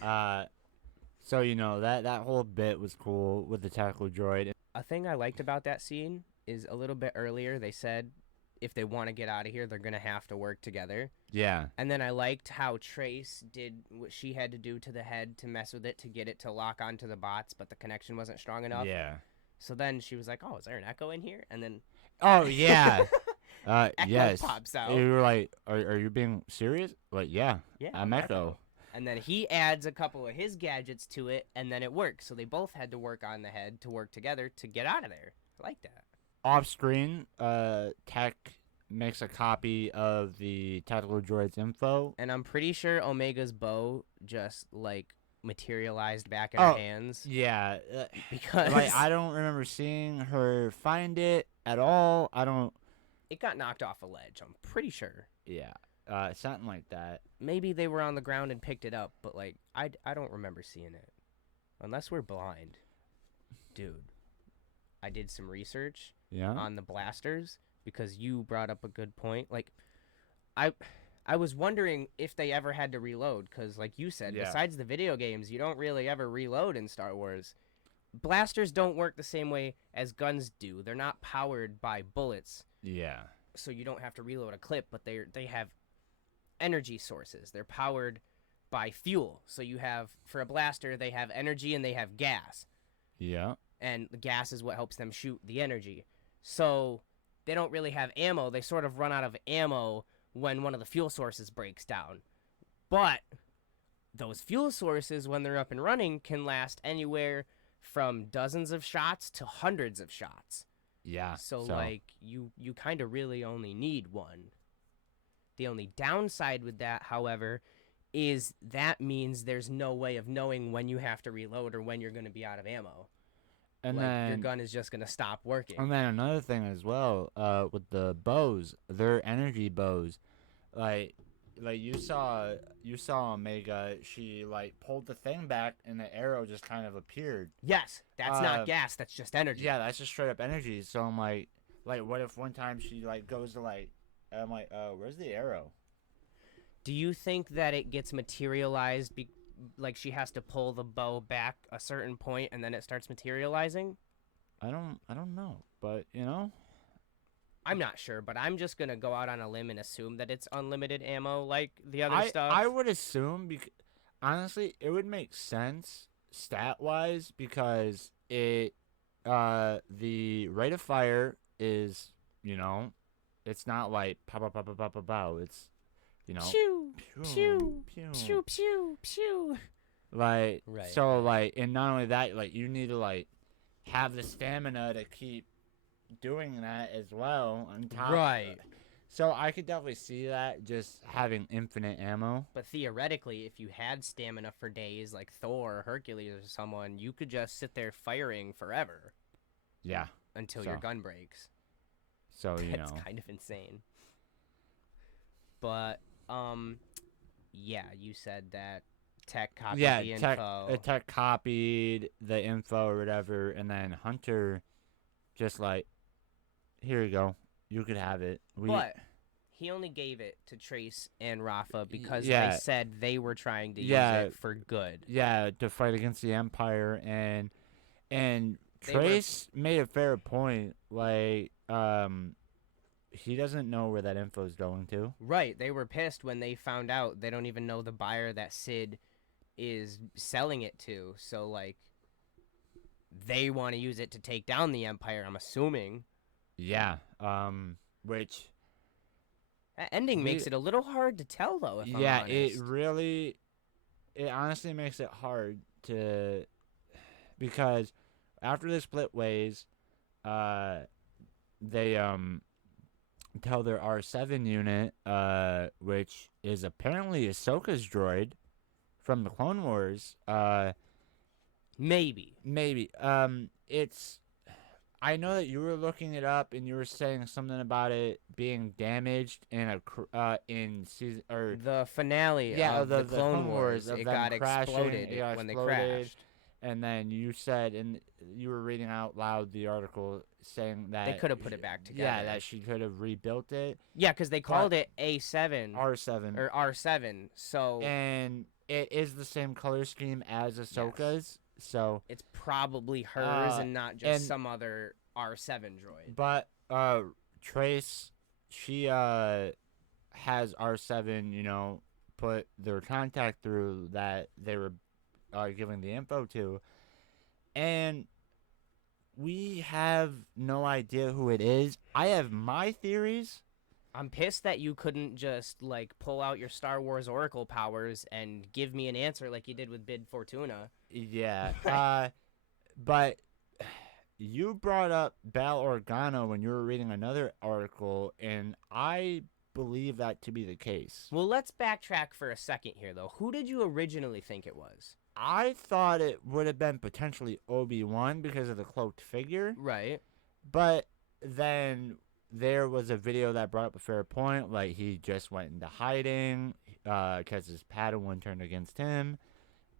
So that whole bit was cool with the tactical droid. A thing I liked about that scene is a little bit earlier they said if they want to get out of here, they're going to have to work together. Yeah. And then I liked how Trace did what she had to do to the head to mess with it to get it to lock onto the bots, but the connection wasn't strong enough. Yeah. So then she was like, "Oh, is there an echo in here?" And then Oh yeah. Echo Yes. pops out. You were like, are you being serious? Like, yeah. Yeah, I'm Echo. And then he adds a couple of his gadgets to it, and then it works. So they both had to work on the head to work together to get out of there. I like that. Off screen, Tech makes a copy of the tactical droid's info. And I'm pretty sure Omega's bow just materialized back in her hands. Yeah. Because I don't remember seeing her find it at all. It got knocked off a ledge, I'm pretty sure. Yeah. Something like that. Maybe they were on the ground and picked it up, but I don't remember seeing it. Unless we're blind. Dude, I did some research on the blasters because you brought up a good point. I was wondering if they ever had to reload because, like you said, besides the video games, you don't really ever reload in Star Wars. Blasters don't work the same way as guns do. They're not powered by bullets. Yeah. So you don't have to reload a clip, but they have energy sources. They're powered by fuel. So you have, for a blaster, they have energy and they have gas. Yeah. And the gas is what helps them shoot the energy. So they don't really have ammo. They sort of run out of ammo when one of the fuel sources breaks down. But those fuel sources, when they're up and running, can last anywhere from dozens of shots to hundreds of shots. Yeah. So you kind of really only need one. The only downside with that, however, is that means there's no way of knowing when you have to reload or when you're going to be out of ammo. And then your gun is just going to stop working. And then another thing as well, with the bows, they're energy bows. Like you saw Omega, she pulled the thing back and the arrow just kind of appeared. Yes, that's not gas, that's just energy. Yeah, that's just straight up energy. So I'm like what if one time she goes to I'm like, where's the arrow? Do you think that it gets materialized she has to pull the bow back a certain point and then it starts materializing? I don't know, but I'm not sure, but I'm just gonna go out on a limb and assume that it's unlimited ammo like the other stuff. I would assume honestly, it would make sense stat-wise because the rate of fire is, it's not like pow pow pow pow pow pow pow. It's pew pew pew pew pew. Right. So and not only that, you need to have the stamina to keep doing that as well on top. Right. So I could definitely see that, just having infinite ammo. But theoretically, if you had stamina for days like Thor or Hercules or someone, you could just sit there firing forever. Yeah. Until your gun breaks. So, That's kind of insane. But, yeah, you said that Tech copied the info. Tech copied the info or whatever, and then Hunter just here you go. You could have it. But he only gave it to Trace and Rafa because they said they were trying to use it for good. Yeah, to fight against the Empire, and Trace made a fair point. Like, he doesn't know where that info is going to. Right. They were pissed when they found out. They don't even know the buyer that Sid is selling it to. So, like, they want to use it to take down the Empire, I'm assuming. Yeah. Which... That ending makes it a little hard to tell, though, if I'm honest. It honestly makes it hard to... Because after they split ways, they, tell their R7 unit, which is apparently Ahsoka's droid from the Clone Wars. Maybe. It's... I know that you were looking it up and you were saying something about it being damaged in in season or the finale of the Clone Wars. It got exploded when they crashed. And then you said, and you were reading out loud the article saying that they could have put it back together. Yeah, that she could have rebuilt it. Yeah, because they called it A7. R7. Or R7. So. And it is the same color scheme as Ahsoka's. Yes. So it's probably hers and not just some other R7 droid. But Trace, she has R7, put their contact through that they were giving the info to. And we have no idea who it is. I have my theories. I'm pissed that you couldn't just, like, pull out your Star Wars Oracle powers and give me an answer like you did with Bib Fortuna. Yeah. But you brought up Bail Organa when you were reading another article, and I believe that to be the case. Well, let's backtrack for a second here, though. Who did you originally think it was? I thought it would have been potentially Obi-Wan because of the cloaked figure. Right. But then there was a video that brought up a fair point. Like, he just went into hiding because his Padawan turned against him.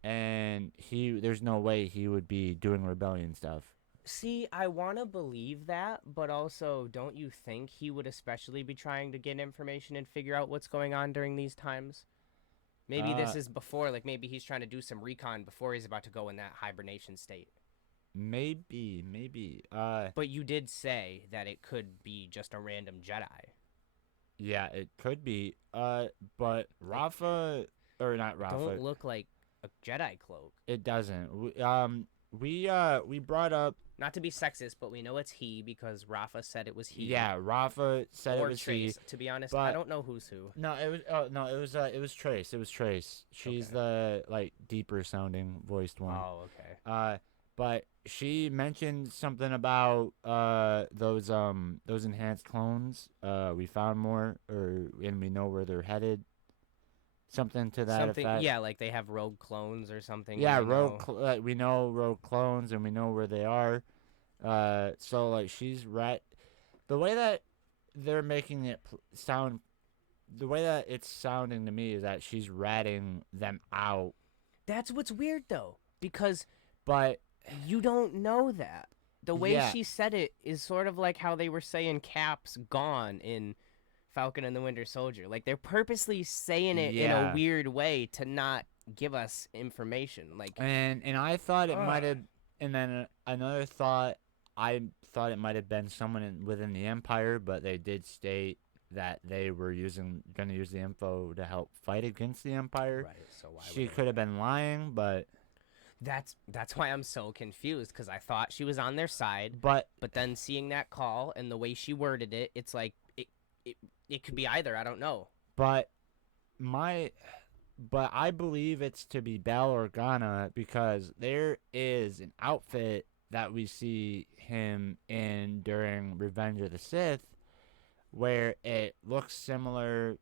And there's no way he would be doing rebellion stuff. See, I want to believe that, but also, don't you think he would especially be trying to get information and figure out what's going on during these times? Maybe this is before, like, maybe he's trying to do some recon before he's about to go in that hibernation state. Maybe. But you did say that it could be just a random Jedi. Yeah, it could be. But Rafa, or not Rafa. Don't look like a Jedi cloak. It doesn't. We brought up, not to be sexist, but we know it's he because Rafa said it was he. Yeah, Rafa said it was Trace. he. To be honest, but I don't know who's who. No, it was Trace. It was Trace. She's the deeper sounding voiced one. Oh, okay. But she mentioned something about those enhanced clones. We found more, and we know where they're headed. Something to that effect. Yeah, like they have rogue clones or something. Yeah, we know rogue clones, and we know where they are. So, like, she's the way that they're making it sound, the way that it's sounding to me is that she's ratting them out. That's what's weird, though, because but you don't know that. The way she said it is sort of like how they were saying Cap's gone in Falcon and the Winter Soldier. Like, they're purposely saying it in a weird way to not give us information. Like, and I thought it might have, and then another thought, I thought it might have been someone within the Empire, but they did state that they were going to use the info to help fight against the Empire. Right. So why she could have been lying, but that's why I'm so confused, because I thought she was on their side, but then seeing that call and the way she worded it, it's like it could be either. I don't know. But I believe it's to be Bail Organa, because there is an outfit that we see him in during Revenge of the Sith where it looks similar.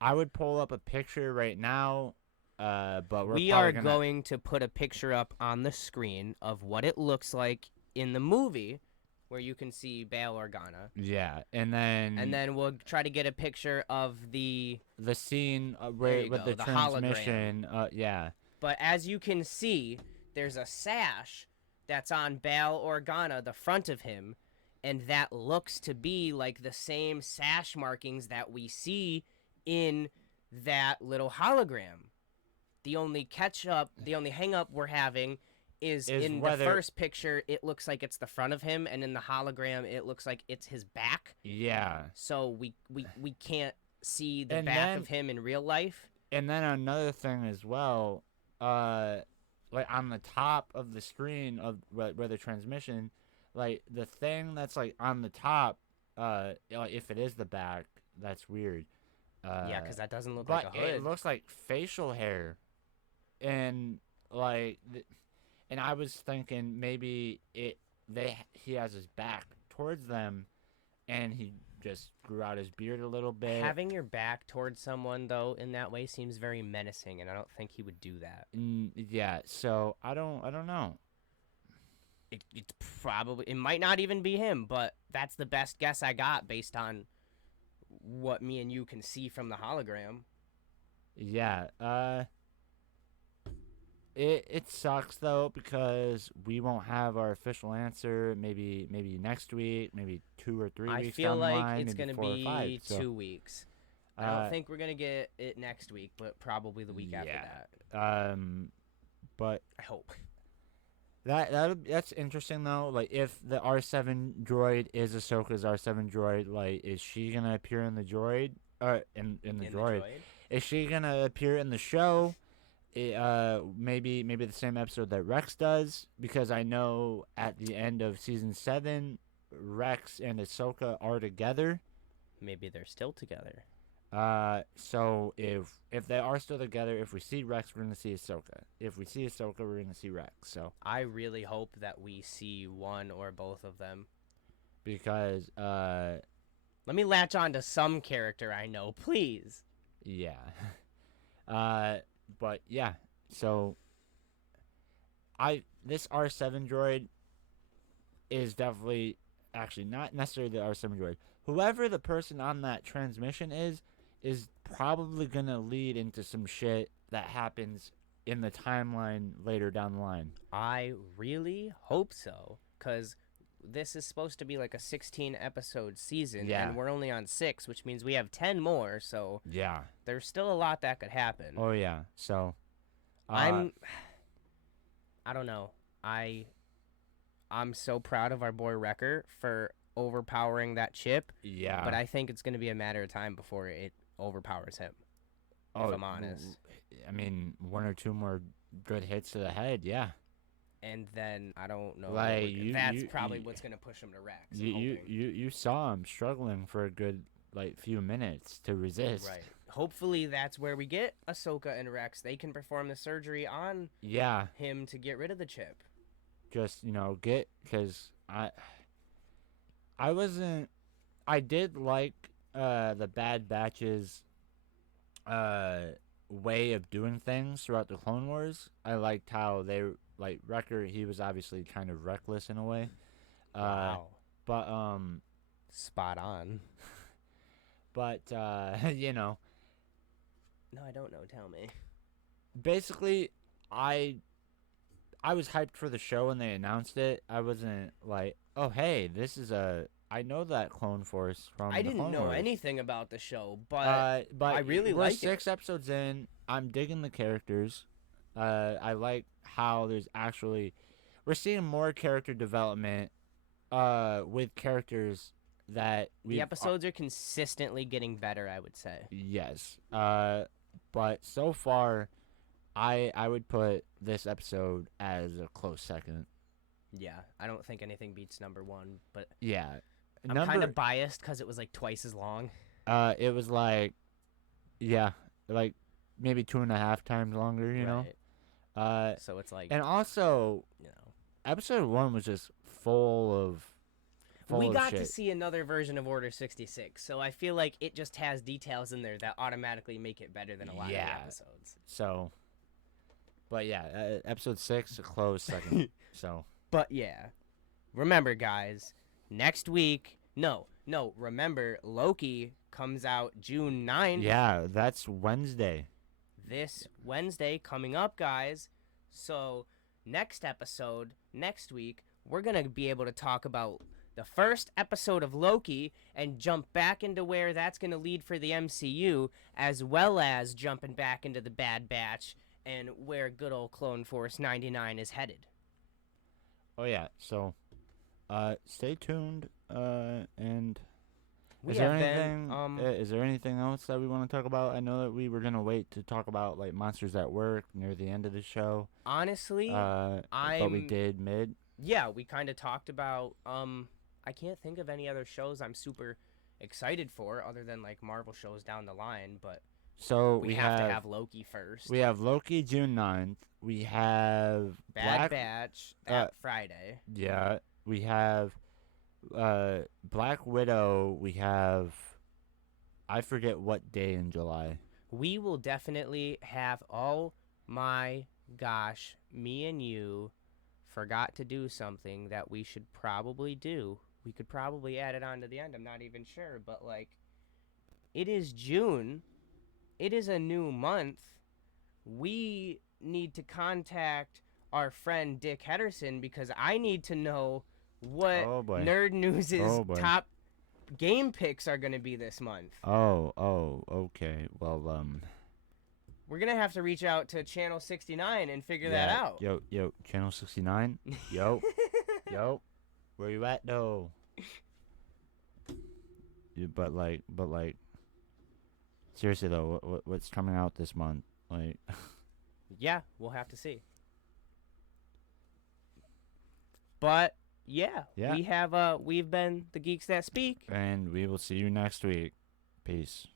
I would pull up a picture right now, but we are going to put a picture up on the screen of what it looks like in the movie, where you can see Bail Organa. Yeah, and then we'll try to get a picture of the scene with the transmission. Yeah. But as you can see, there's a sash that's on Bail Organa, the front of him, and that looks to be like the same sash markings that we see in that little hologram. The only hang-up we're having is is in the whether first picture, it looks like it's the front of him, and in the hologram, it looks like it's his back. yeah. So we can't see the And back then of him in real life. another thing as well, like on the top of the screen of where the transmission, like the thing that's like on the top, like if it is the back, that's weird. Yeah, because that doesn't look like But a it hood. looks like facial hair, and like, and I was thinking maybe he has his back towards them, and he just grew out his beard a little bit. Having your back towards someone though in that way seems very menacing, and I don't think he would do that. Yeah, so I don't know. It's probably, it might not even be him, but that's the best guess I got based on what me and you can see from the hologram. Yeah, it sucks though because we won't have our official answer. Maybe next week, maybe 2 or 3 I weeks feel down the like line, it's maybe gonna 4 or 5. be So, 2 weeks. I don't think we're gonna get it next week, but probably the week after that. But I hope. that's interesting though. Like if the R7 droid is Ahsoka's R7 droid, like is she gonna appear in the droid? In the droid. Is she gonna appear in the show? Maybe the same episode that Rex does, because I know at the end of season 7, Rex and Ahsoka are together. Maybe they're still together. So if they are still together, if we see Rex, we're gonna see Ahsoka. If we see Ahsoka, we're gonna see Rex. So I really hope that we see one or both of them, because let me latch on to some character I know, please. yeah. But yeah, so this R7 droid is definitely, actually not necessarily the R7 droid. Whoever the person on that transmission is probably gonna lead into some shit that happens in the timeline later down the line. I really hope so, because this is supposed to be like a 16 episode season, and we're only on 6, which means we have 10 more, so yeah, there's still a lot that could happen. Oh yeah, so I don't know. I'm so proud of our boy Wrecker for overpowering that chip. Yeah, But I think it's going to be a matter of time before it overpowers him. If I'm honest. I mean, 1 or 2 more good hits to the head, yeah. And then I don't know. Like, that's probably what's going to push him to Rex. You saw him struggling for a good few minutes to resist. Right. Hopefully that's where we get Ahsoka and Rex. They can perform the surgery on him to get rid of the chip. Just, because I did like the Bad Batch's way of doing things throughout the Clone Wars. I liked how they, like, Wrecker, he was obviously kind of reckless in a way. Wow. But, spot on. But, No, I don't know. Tell me. Basically, I was hyped for the show when they announced it. I wasn't like, oh, hey, I know that Clone Force from I didn't know Wars. anything about the show, but I really we're like 6 episodes in. I'm digging the characters. I like how we're seeing more character development with characters that the episodes are consistently getting better, I would say. Yes. But so far, I would put this episode as a close second. Yeah, I don't think anything beats number 1, but yeah, I'm kind of biased because it was like twice as long. It was like maybe 2.5 times longer. You know. So it's like, and also, episode 1 was just full of. We got shit. to see another version of Order 66, so I feel like it just has details in there that automatically make it better than a lot of the episodes. So, but yeah, episode 6, a close second. So, but yeah, remember guys, next week. Remember Loki comes out June 9th. Yeah, that's Wednesday. This Wednesday coming up, guys. So next episode, next week, we're gonna be able to talk about the first episode of Loki and jump back into where that's going to lead for the MCU, as well as jumping back into the Bad Batch and where good old Clone Force 99 is headed. Oh yeah. So, stay tuned. And We have been is there anything else that we want to talk about? I know that we were gonna wait to talk about like monsters at work near the end of the show. honestly, But we I'm did mid. yeah, we kind of talked about I can't think of any other shows I'm super excited for other than like Marvel shows down the line, but So we have to have Loki first. we have Loki June 9th. We have Bad Batch that Friday. Yeah, we have Black Widow. We have I forget what day in July. We will definitely have, oh my gosh, me and you forgot to do something that we should probably do. We could probably add it on to the end. I'm not even sure, but like it is June. It is a new month. We need to contact our friend Dick Henderson because I need to know what Nerd News' top game picks are going to be this month. Okay. Well, we're going to have to reach out to Channel 69 and figure that out. Yo, Channel 69? Yo. Where you at, though? But like, seriously, though, what's coming out this month? Like... Yeah, we'll have to see. But yeah, we've been the Geeks That Speak, and we will see you next week. Peace.